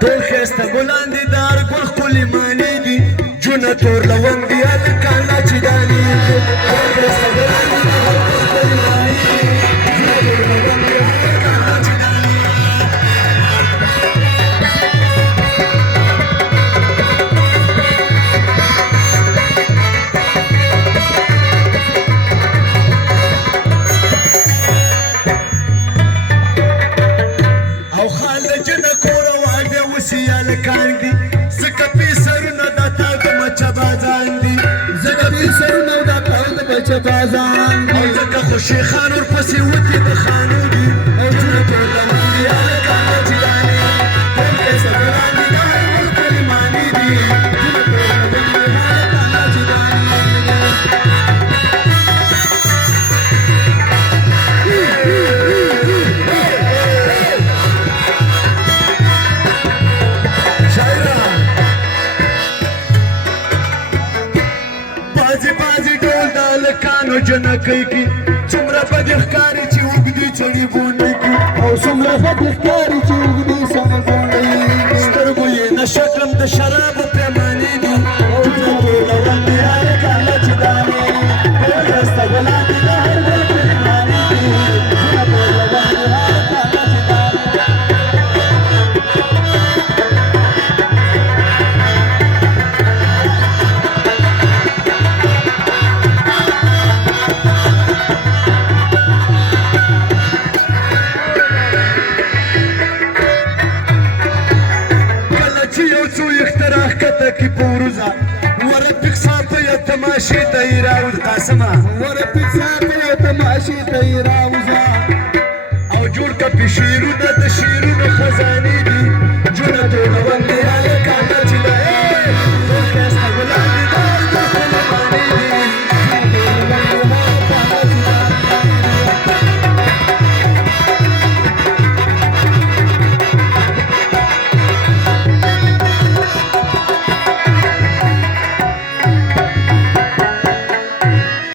ټول ښایسته ګلان دي د هر ګل ښکلې معنی دي جونه تور لونګ دي هلکان لاچې دانې ټول ښایسته ګلان دي د هر ګل ښکلې معنی دي جونه تور لونګ دي هلکان لاچې دانې هلکان دي ځکه پې سرونه دا تا د مچه بازان دي ځکه پې سرونه دا تا د مچه بازان دي او ځکه خوشي خان ورپسې وتې د خانو دي او جونه تور لونګ دي هلکان لاچې دانې ټول ښایسته ګلان دي د هر ګل ښکلې معنی دي جونه تور لونګ دي هلکان لاچې دانې هلکانو جنکۍ کې څومره بدې ښکاري چې اوږدې چڼې بونې کې او څومره بدې ښکاري چې اوږدې سڼې بونې کې سترګو یې نه شکم د شرابو پیمانې دي او جونه تور لونګ دي هلکان لاچې دانې ټول ښایسته ګلان دي د هر ګل ښکلې معنی دي جونه تور لونګ دي هلکان لاچې دانې کی پوروزا ورپک ساپیا تماشې ته یې راوځه قاسمه ورپک ساپیا تماشې ته یې راوځه او جوړ که پې شعرونه